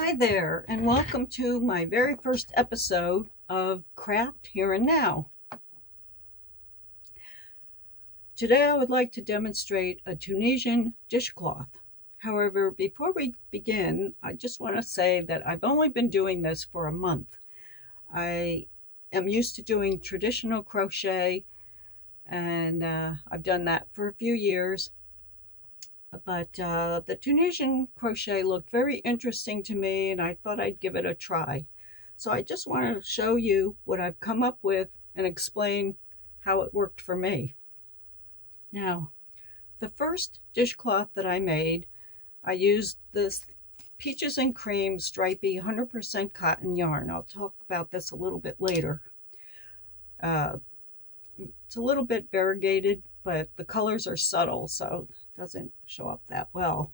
Hi there, and welcome to my very first episode of Craft Here and Now. Today I would like to demonstrate a Tunisian dishcloth. However, before we begin, I just want to say that I've only been doing this for a month. I am used to doing traditional crochet, and I've done that for a few years. But the Tunisian crochet looked very interesting to me, and I thought I'd give it a try. So I just wanted to show you what I've come up with and explain how it worked for me. Now, the first dishcloth that I made, I used this peaches and cream stripy 100% cotton yarn. I'll talk about this a little bit later. Uh, it's a little bit variegated, but the colors are subtle, so it doesn't show up that well.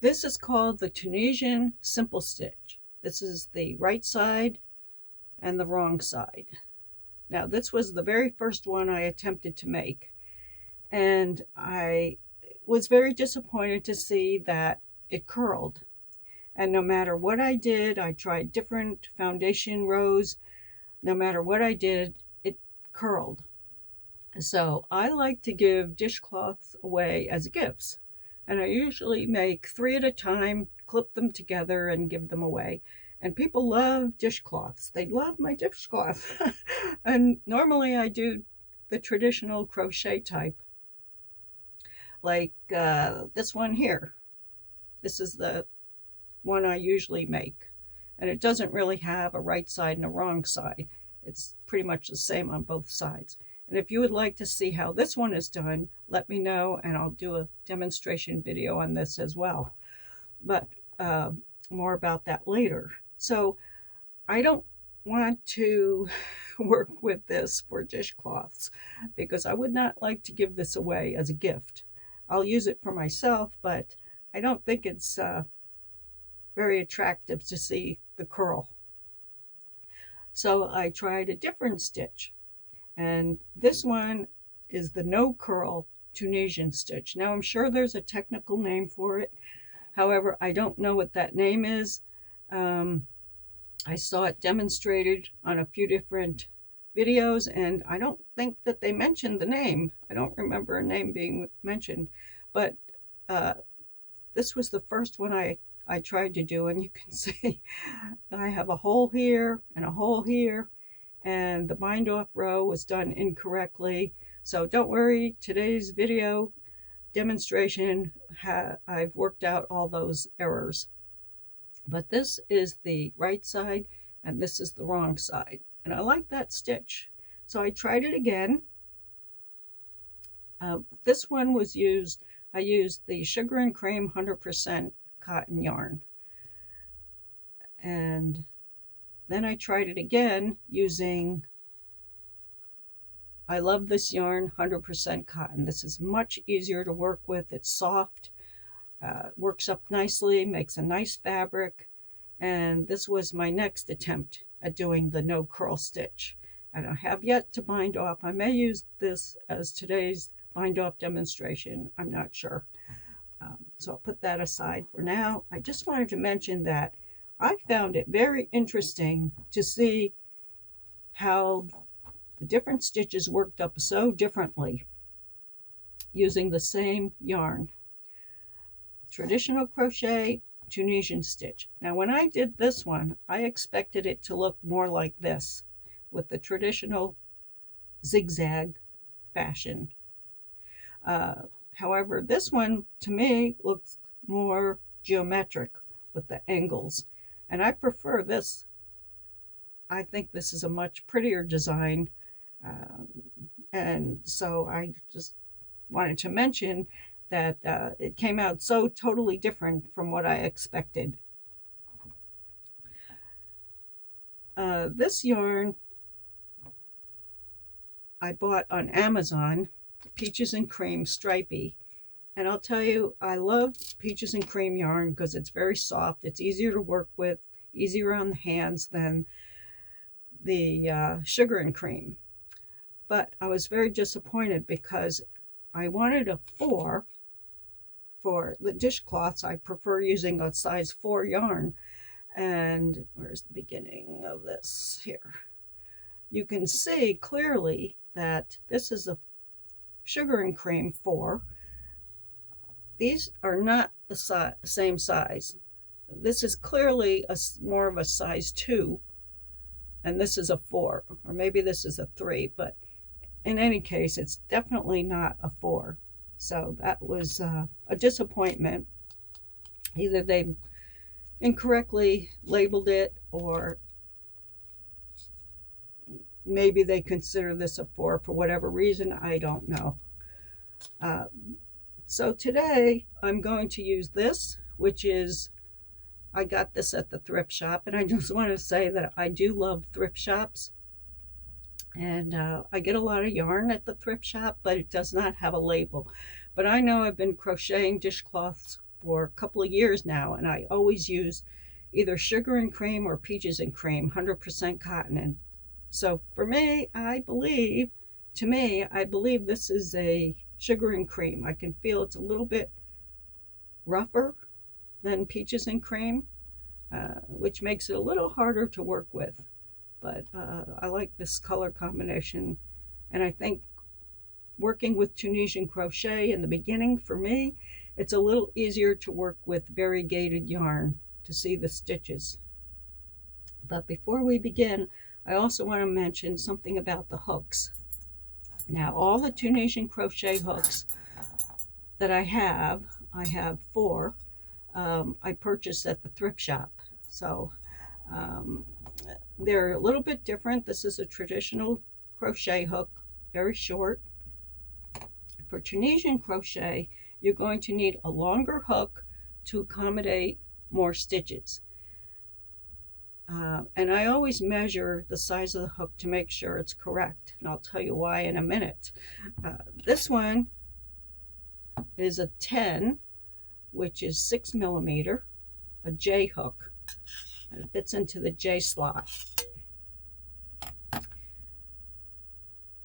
This is called the Tunisian simple stitch. This is the right side and the wrong side. Now, this was the very first one I attempted to make, and I was very disappointed to see that it curled. And no matter what I did, I tried different foundation rows. No matter what I did, it curled. So I like to give dishcloths away as gifts. And I usually make 3 at a time, clip them together, and give them away. And people love dishcloths. They love my dishcloth. And normally I do the traditional crochet type, like this one here. This is the one I usually make. And it doesn't really have a right side and a wrong side. It's pretty much the same on both sides. And if you would like to see how this one is done, let me know, and I'll do a demonstration video on this as well. But more about that later. So I don't want to work with this for dishcloths because I would not like to give this away as a gift. I'll use it for myself, but I don't think it's very attractive to see the curl. So I tried a different stitch, and this one is the no curl Tunisian stitch. Now I'm sure there's a technical name for it. However, I don't know what that name is. I saw it demonstrated on a few different videos, and I don't think that they mentioned the name. I don't remember a name being mentioned, but this was the first one I tried to do, and you can see I have a hole here and a hole here, and the bind off row was done incorrectly. So don't worry, today's video demonstration, I've worked out all those errors. But this is the right side and this is the wrong side. And I like that stitch. So I tried it again. This one was I used the Sugar and Cream 100% cotton yarn. And then I tried it again using, I love this yarn, 100% cotton. This is much easier to work with. It's soft, works up nicely, makes a nice fabric. And this was my next attempt at doing the no curl stitch. And I have yet to bind off. I may use this as today's bind off demonstration. I'm not sure. So I'll put that aside for now. I just wanted to mention that I found it very interesting to see how the different stitches worked up so differently using the same yarn. Traditional crochet, Tunisian stitch. Now when I did this one, I expected it to look more like this with the traditional zigzag fashion. However, this one to me looks more geometric with the angles, and I prefer this. I think this is a much prettier design, and so I just wanted to mention that it came out so totally different from what I expected. This yarn I bought on Amazon, Peaches and Cream Stripey. And I'll tell you, I love Peaches and Cream yarn because it's very soft. It's easier to work with, easier on the hands than the Sugar and Cream. But I was very disappointed because I wanted a 4 for the dishcloths, I prefer using a size 4 yarn. And where's the beginning of this here? You can see clearly that this is a sugar and cream 4. These are not the same size. This is clearly more of a size 2, and this is a 4, or maybe this is a 3, but in any case, it's definitely not a 4. So that was a disappointment. Either they incorrectly labeled it, or maybe they consider this a 4 for whatever reason. I don't know. So today I'm going to use this, which is, I got this at the thrift shop, and I just want to say that I do love thrift shops. And I get a lot of yarn at the thrift shop, but it does not have a label. But I know I've been crocheting dishcloths for a couple of years now, and I always use either sugar and cream or peaches and cream, 100% cotton. And so for me, I believe this is a sugar and cream. I can feel it's a little bit rougher than peaches and cream, which makes it a little harder to work with. But I like this color combination, and I think working with Tunisian crochet in the beginning, for me, it's a little easier to work with variegated yarn to see the stitches. But before we begin, I also want to mention something about the hooks. Now, all the Tunisian crochet hooks that I have 4, I purchased at the thrift shop. So they're a little bit different. This is a traditional crochet hook, very short. For Tunisian crochet, you're going to need a longer hook to accommodate more stitches. And I always measure the size of the hook to make sure it's correct, and I'll tell you why in a minute. This one is a 10, which is 6 millimeter, a J hook, and it fits into the J slot.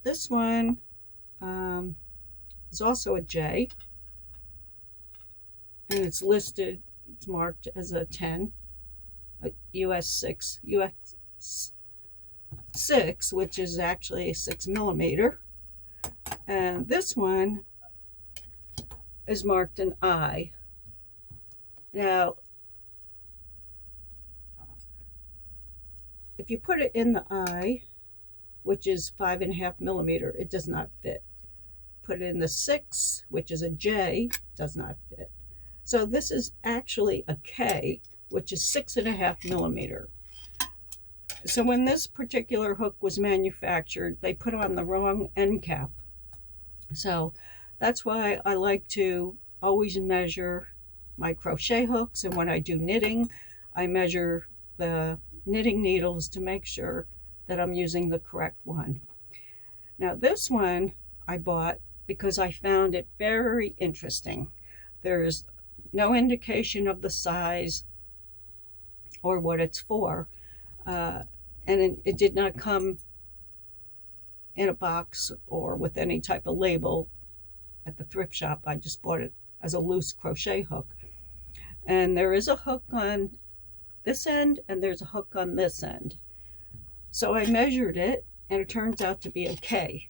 This one is also a J, and it's marked as a 10, a US 6, which is actually a 6 millimeter. And this one is marked an I. Now, if you put it in the I, which is 5.5 millimeter, it does not fit. Put it in the 6, which is a J, does not fit. So this is actually a K, which is 6.5 millimeter. So when this particular hook was manufactured, they put on the wrong end cap. So that's why I like to always measure my crochet hooks, and when I do knitting, I measure the knitting needles to make sure that I'm using the correct one. Now this one I bought because I found it very interesting. There's no indication of the size or what it's for, and it did not come in a box or with any type of label at the thrift shop. I just bought it as a loose crochet hook, and there is a hook on this end and there's a hook on this end. So I measured it, and it turns out to be a K.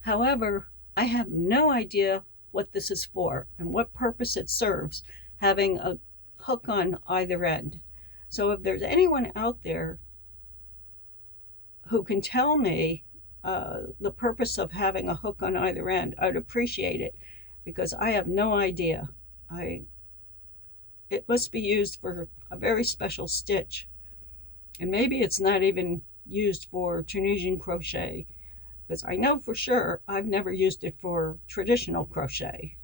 However, I have no idea what this is for and what purpose it serves, having a hook on either end. So if there's anyone out there who can tell me the purpose of having a hook on either end, I'd appreciate it, because I have no idea. It must be used for a very special stitch, and maybe it's not even used for Tunisian crochet, because I know for sure I've never used it for traditional crochet.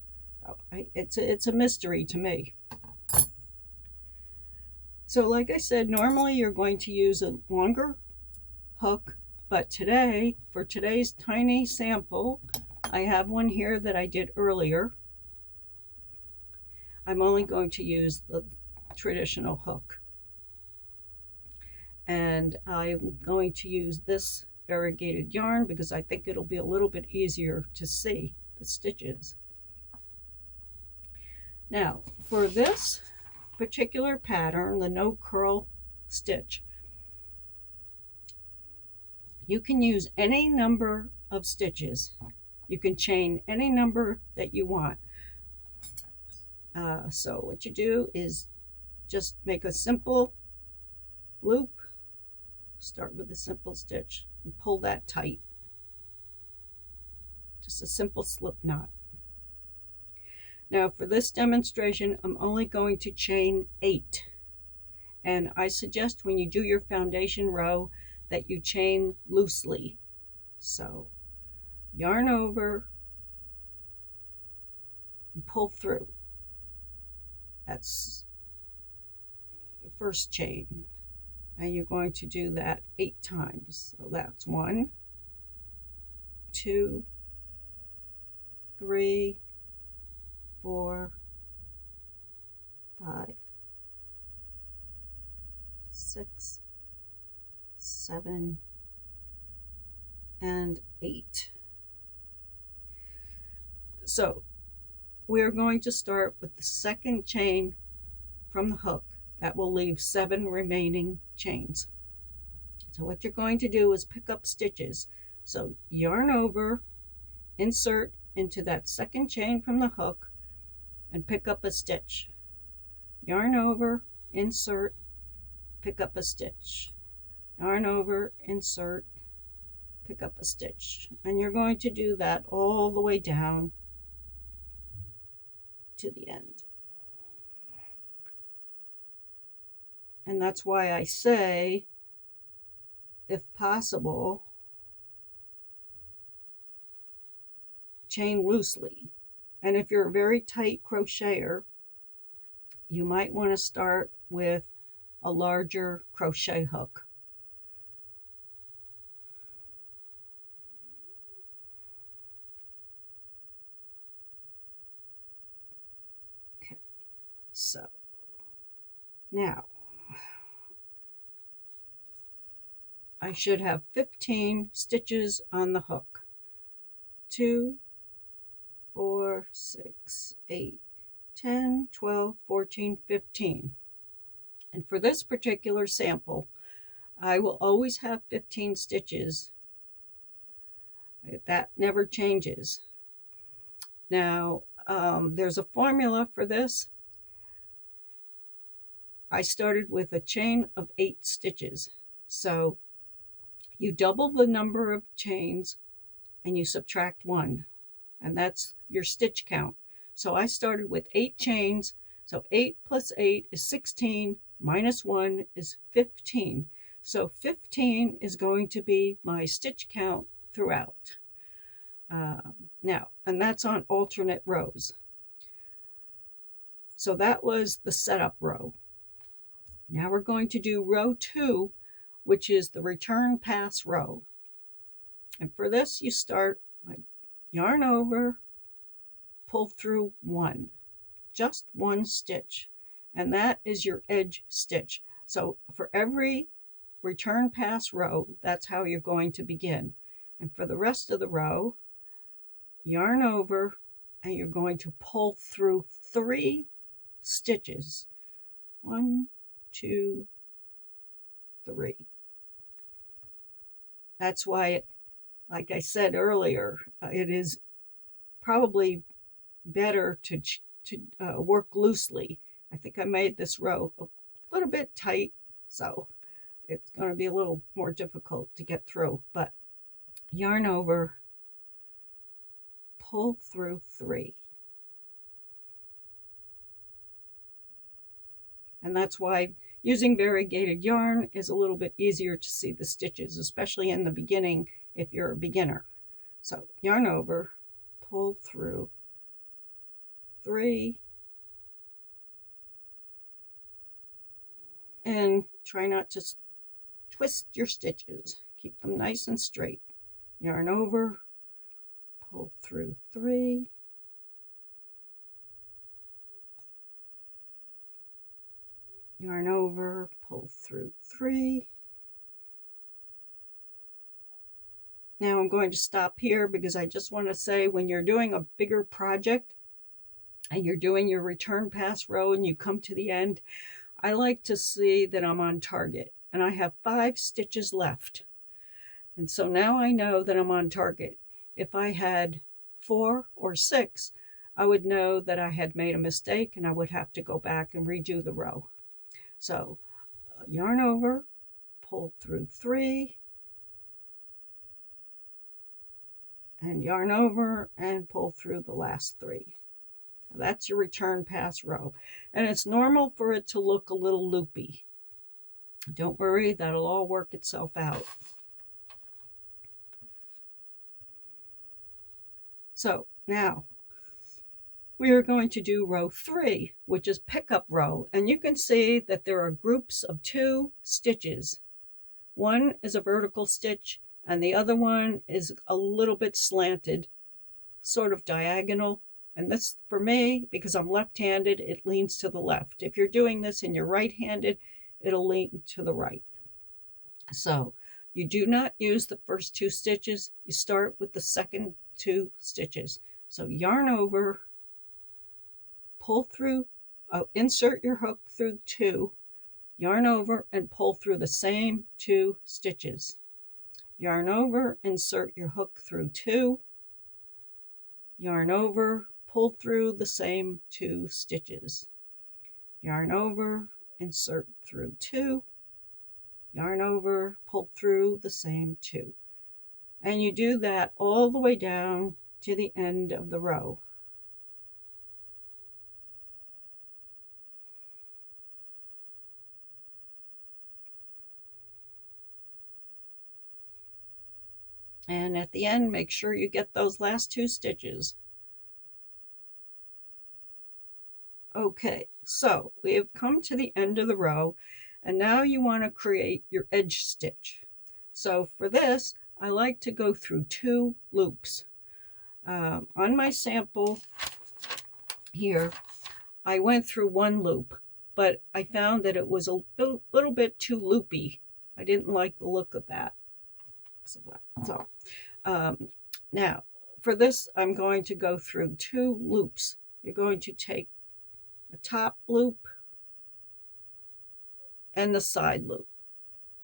It's a mystery to me. So like I said, normally you're going to use a longer hook, but today, for today's tiny sample, I have one here that I did earlier. I'm only going to use the traditional hook. And I'm going to use this variegated yarn because I think it'll be a little bit easier to see the stitches. Now, for this particular pattern, the no curl stitch, you can use any number of stitches. You can chain any number that you want. So what you do is just make a simple loop, start with a simple stitch and pull that tight. Just a simple slip knot. Now for this demonstration, I'm only going to chain 8. And I suggest when you do your foundation row that you chain loosely. So yarn over and pull through. That's the first chain. And you're going to do that 8 times. So that's 1, 2, 3, 4, 5, 6, 7, and 8. So we're going to start with the second chain from the hook. That will leave 7 remaining chains. So what you're going to do is pick up stitches. So yarn over, insert into that second chain from the hook, and pick up a stitch. Yarn over, insert, pick up a stitch. Yarn over, insert, pick up a stitch. And you're going to do that all the way down to the end. And that's why I say, if possible, chain loosely. And if you're a very tight crocheter, you might want to start with a larger crochet hook. Okay, so now I should have 15 stitches on the hook. 2, 4, 6, 8, 10, 12, 14, 15. And for this particular sample, I will always have 15 stitches. That never changes. Now, there's a formula for this. I started with a chain of 8 stitches. So you double the number of chains and you subtract 1. And that's your stitch count. So I started with 8 chains. So 8 plus 8 is 16, minus 1 is 15. So 15 is going to be my stitch count throughout. Now, and that's on alternate rows. So that was the setup row. Now we're going to do row 2, which is the return pass row. And for this, you start like yarn over, pull through 1, just 1 stitch, and that is your edge stitch. So for every return pass row, that's how you're going to begin. And for the rest of the row, yarn over, and you're going to pull through 3 stitches. 1, 2, 3. That's why, like I said earlier, it is probably better to work loosely. I think I made this row a little bit tight, so it's going to be a little more difficult to get through. But yarn over, pull through 3. And that's why using variegated yarn is a little bit easier to see the stitches, especially in the beginning if you're a beginner. So yarn over, pull through 3, and try not to twist your stitches. Keep them nice and straight. Yarn over, pull through 3, yarn over, pull through 3. Now I'm going to stop here because I just want to say when you're doing a bigger project, and you're doing your return pass row and you come to the end, I like to see that I'm on target, and I have 5 stitches left. And so now I know that I'm on target. If I had 4 or 6, I would know that I had made a mistake and I would have to go back and redo the row. So yarn over, pull through 3, and yarn over and pull through the last 3. That's your return pass row. And it's normal for it to look a little loopy. Don't worry, that'll all work itself out. So now we are going to do row 3, which is pickup row. And you can see that there are groups of 2 stitches. One is a vertical stitch and the other one is a little bit slanted, sort of diagonal. And this, for me, because I'm left-handed, it leans to the left. If you're doing this and you're right-handed, it'll lean to the right. So you do not use the first 2 stitches. You start with the second 2 stitches. So yarn over, pull through, insert your hook through 2, yarn over and pull through the same 2 stitches. Yarn over, insert your hook through 2, yarn over, pull through the same 2 stitches. Yarn over, insert through 2, yarn over, pull through the same 2. And you do that all the way down to the end of the row. And at the end, make sure you get those last 2 stitches. Okay, so we have come to the end of the row, and now you want to create your edge stitch. So for this, I like to go through 2 loops. On my sample here, I went through 1 loop, but I found that it was a little bit too loopy. I didn't like the look of that. So now for this, I'm going to go through 2 loops. You're going to take the top loop and the side loop.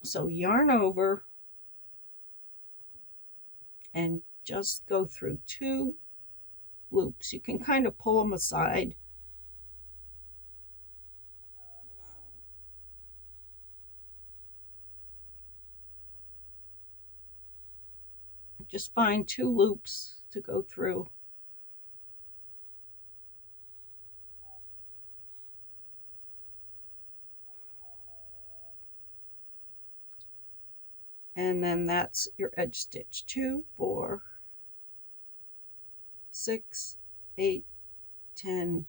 So yarn over and just go through 2 loops. You can kind of pull them aside. Just find 2 loops to go through. And then that's your edge stitch. 2, 4, 6, 8, 10,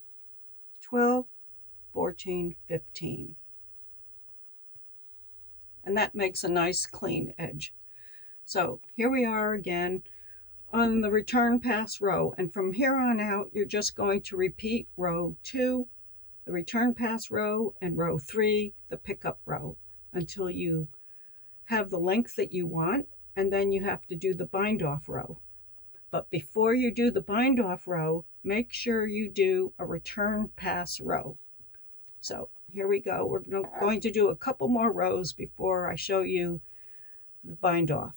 12, 14, 15. And that makes a nice clean edge. So here we are again on the return pass row, and from here on out you're just going to repeat row 2, the return pass row, and row 3, the pickup row, until you have the length that you want, and then you have to do the bind off row. But before you do the bind off row, make sure you do a return pass row. So here we go. We're going to do a couple more rows before I show you the bind off.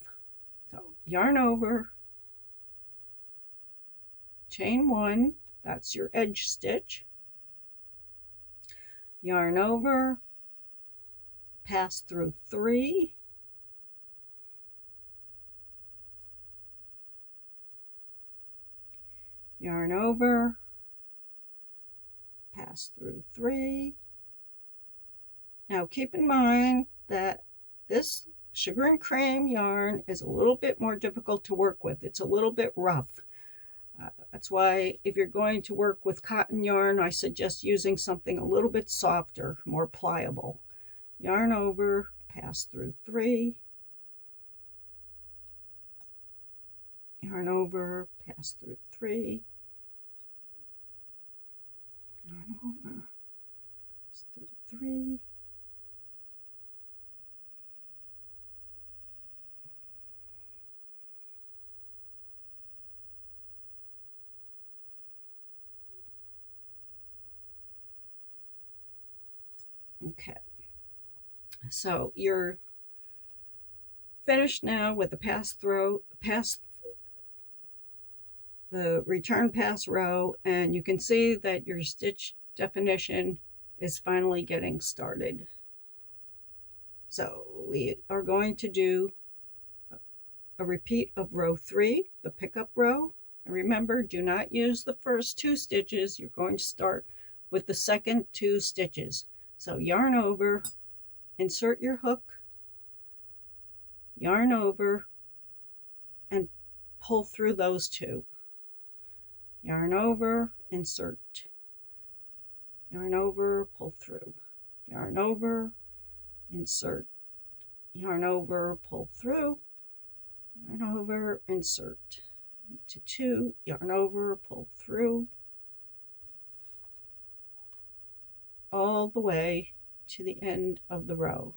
So yarn over, chain 1, that's your edge stitch, yarn over, pass through 3, yarn over, pass through 3. Now keep in mind that this sugar and cream yarn is a little bit more difficult to work with. It's a little bit rough. That's why if you're going to work with cotton yarn, I suggest using something a little bit softer, more pliable. Yarn over, pass through 3, yarn over, pass through 3, yarn over, pass through 3, Okay, so you're finished now with the the return pass row, and you can see that your stitch definition is finally getting started. So we are going to do a repeat of row 3, the pickup row. And remember, do not use the first 2 stitches. You're going to start with the second 2 stitches. So yarn over, insert your hook, yarn over, and pull through those 2. Yarn over, insert, yarn over, pull through, yarn over, insert, yarn over, pull through, yarn over, insert, into 2, yarn over, pull through, all the way to the end of the row.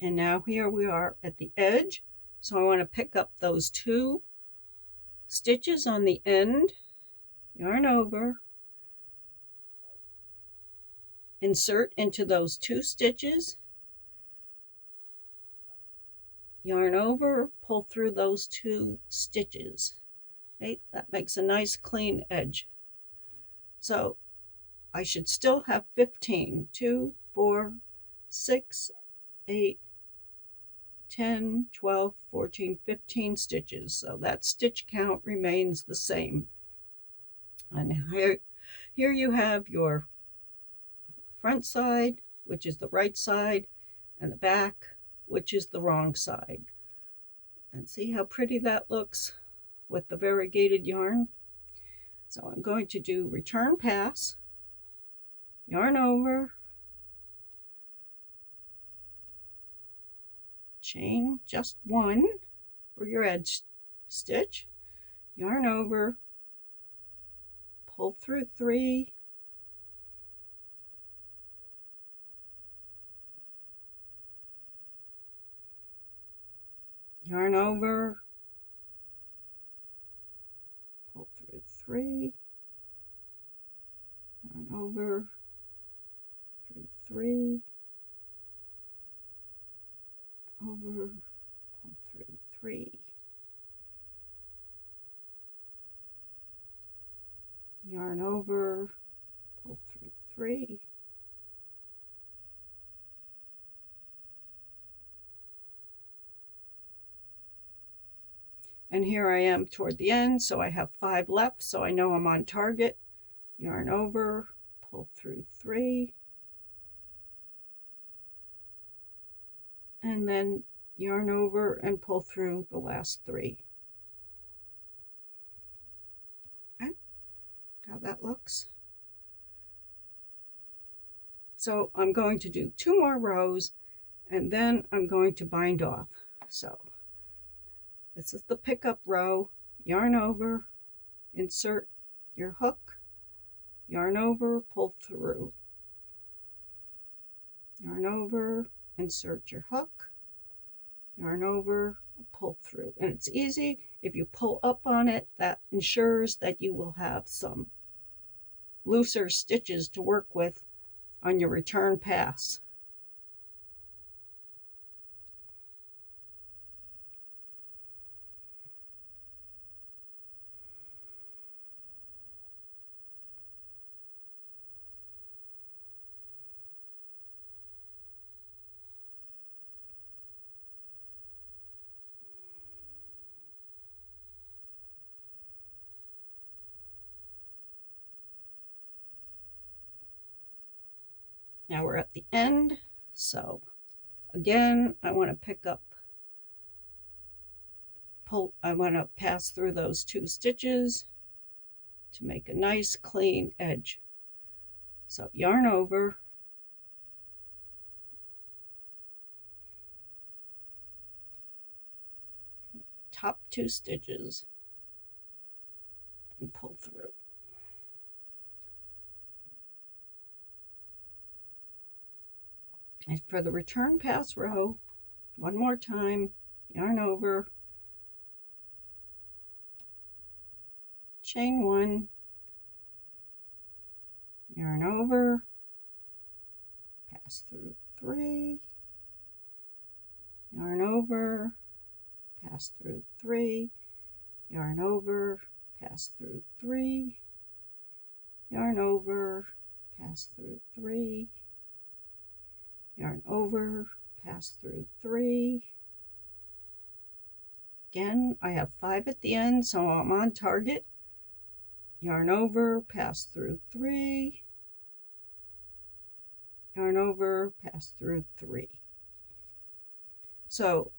And now here we are at the edge. So I want to pick up those 2 stitches on the end, yarn over, insert into those 2 stitches, yarn over, pull through those 2 stitches. Okay, that makes a nice clean edge. So I should still have 15, 2, 4, 6, 8, 10, 12, 14, 15 stitches. So that stitch count remains the same. And here you have your front side, which is the right side, and the back, which is the wrong side. And see how pretty that looks with the variegated yarn. So I'm going to do return pass, yarn over, chain just 1 for your edge stitch, yarn over, pull through 3, yarn over, pull through 3, yarn over, through 3, over, pull through 3, yarn over, pull through 3, and here I am toward the end, so I have 5 left, so I know I'm on target. Yarn over, pull through 3, and then yarn over and pull through the last 3. Okay, how that looks. So I'm going to do 2 more rows, and then I'm going to bind off. So this is the pickup row, yarn over, insert your hook, yarn over, pull through, yarn over, insert your hook, yarn over, pull through. And it's easy. If you pull up on it, that ensures that you will have some looser stitches to work with on your return pass. Now we're at the end, so again I want to pick up, I want to pass through those 2 stitches to make a nice clean edge. So yarn over, top 2 stitches, and pull through. And for the return pass row, one more time, yarn over, chain 1, yarn over, pass through 3, yarn over, pass through 3, yarn over, pass through 3, yarn over, pass through 3, yarn over, pass through 3. Again, I have 5 at the end, so I'm on target. Yarn over, pass through 3, yarn over, pass through 3. So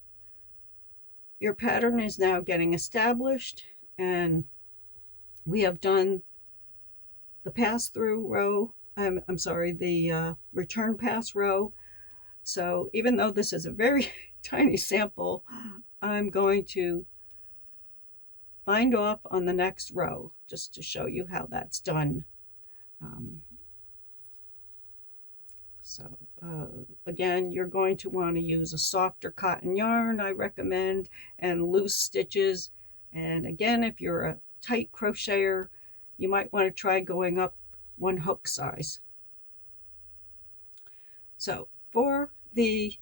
your pattern is now getting established, and we have done the pass-through row. I'm sorry, the return pass row. So even though this is a very tiny sample, I'm going to bind off on the next row just to show you how that's done. Again, you're going to want to use a softer cotton yarn, I recommend, and loose stitches. And again, if you're a tight crocheter, you might want to try going up 1 hook size. So for the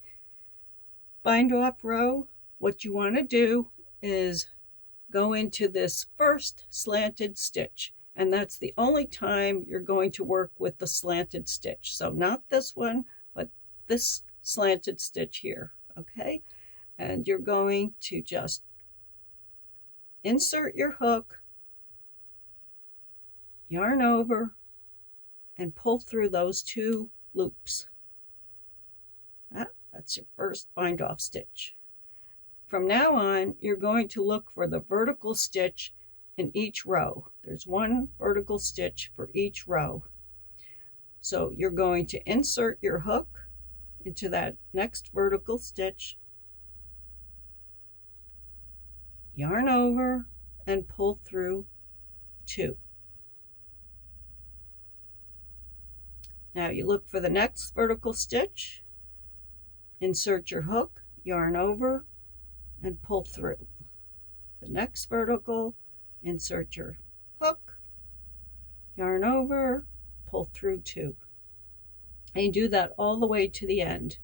bind off row, what you want to do is go into this first slanted stitch, and that's the only time you're going to work with the slanted stitch. So not this one, but this slanted stitch here, okay? And you're going to just insert your hook, yarn over, and pull through those 2 loops. That's your first bind off stitch. From now on, you're going to look for the vertical stitch in each row. There's 1 vertical stitch for each row. So you're going to insert your hook into that next vertical stitch, yarn over, and pull through 2. Now you look for the next vertical stitch, insert your hook, yarn over, and pull through. The next vertical, insert your hook, yarn over, pull through 2. And you do that all the way to the end.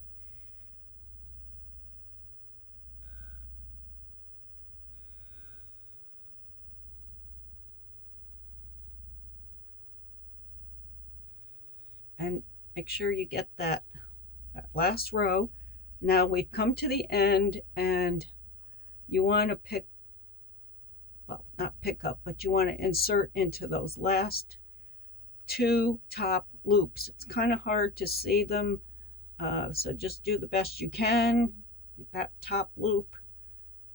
And make sure you get that last row. Now we've come to the end, and you want to not pick up, but you want to insert into those last 2 top loops. It's kind of hard to see them, so just do the best you can. That top loop,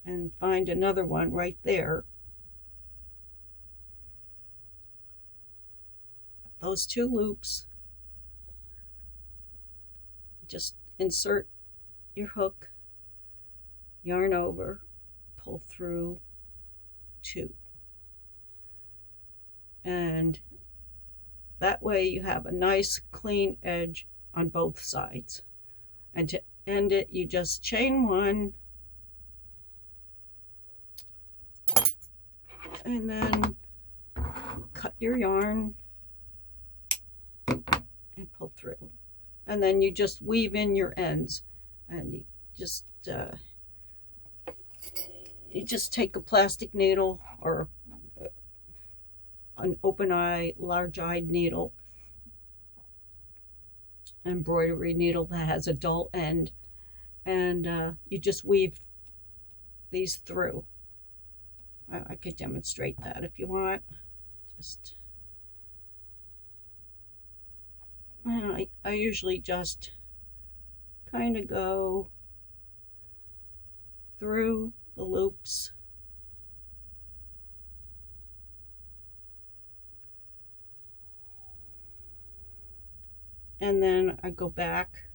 and find another one right there. Those 2 loops, just insert your hook, yarn over, pull through 2. And that way you have a nice clean edge on both sides. And to end it, you just chain 1, and then cut your yarn and pull through. And then you just weave in your ends, and you just take a plastic needle or an open-eye, large-eyed needle, embroidery needle that has a dull end, and you just weave these through. I could demonstrate that if you want. Just I usually just kind of go through the loops, and then I go back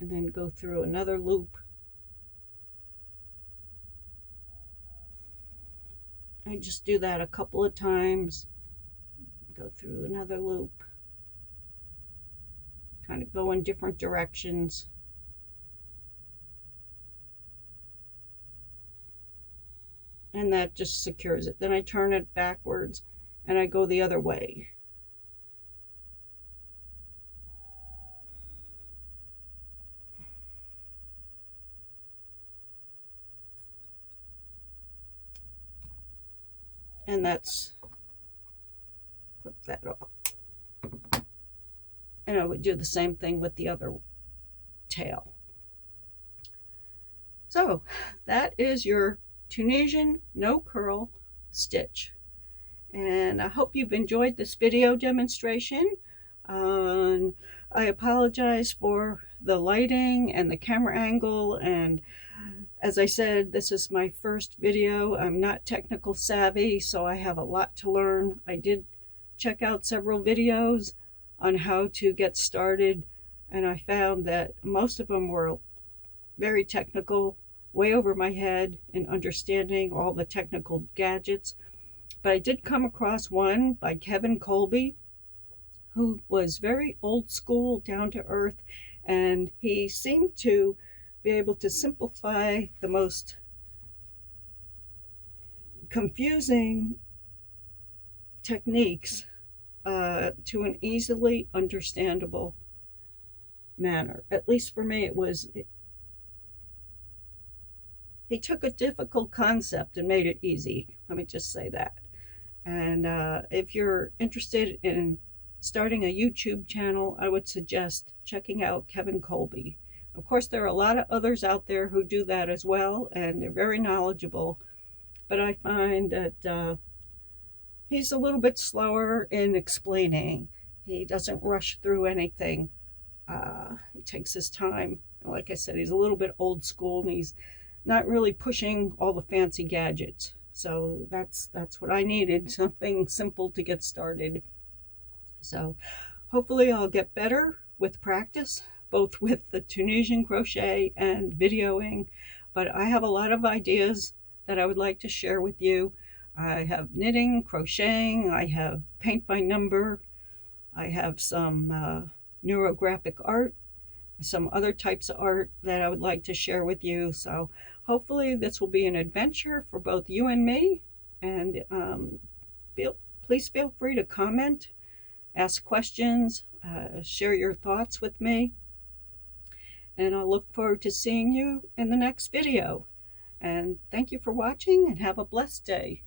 and then go through another loop. I just do that a couple of times, go through another loop, kind of go in different directions. and that just secures it. Then I turn it backwards and I go the other way. And that's, clip that off. And I would do the same thing with the other tail. So that is your Tunisian no curl stitch. And I hope you've enjoyed this video demonstration. I apologize for the lighting and the camera angle, and as I said, this is my first video. I'm not technical savvy, so I have a lot to learn. I did check out several videos on how to get started, and I found that most of them were very technical, way over my head in understanding all the technical gadgets. But I did come across one by Kevin Colby, who was very old school, down to earth, and he seemed to be able to simplify the most confusing techniques to an easily understandable manner. At least for me, it was. He took a difficult concept and made it easy. Let me just say that. And if you're interested in starting a YouTube channel, I would suggest checking out Kevin Colby. Of course, there are a lot of others out there who do that as well, and they're very knowledgeable. But I find that he's a little bit slower in explaining. He doesn't rush through anything. He takes his time. Like I said, he's a little bit old school, and he's not really pushing all the fancy gadgets. So that's what I needed, something simple to get started. So hopefully I'll get better with practice, both with the Tunisian crochet and videoing. But I have a lot of ideas that I would like to share with you. I have knitting, crocheting, I have paint by number, I have some neurographic art, some other types of art that I would like to share with you. So hopefully this will be an adventure for both you and me. And please feel free to comment, ask questions, share your thoughts with me. And I'll look forward to seeing you in the next video. And thank you for watching, and have a blessed day.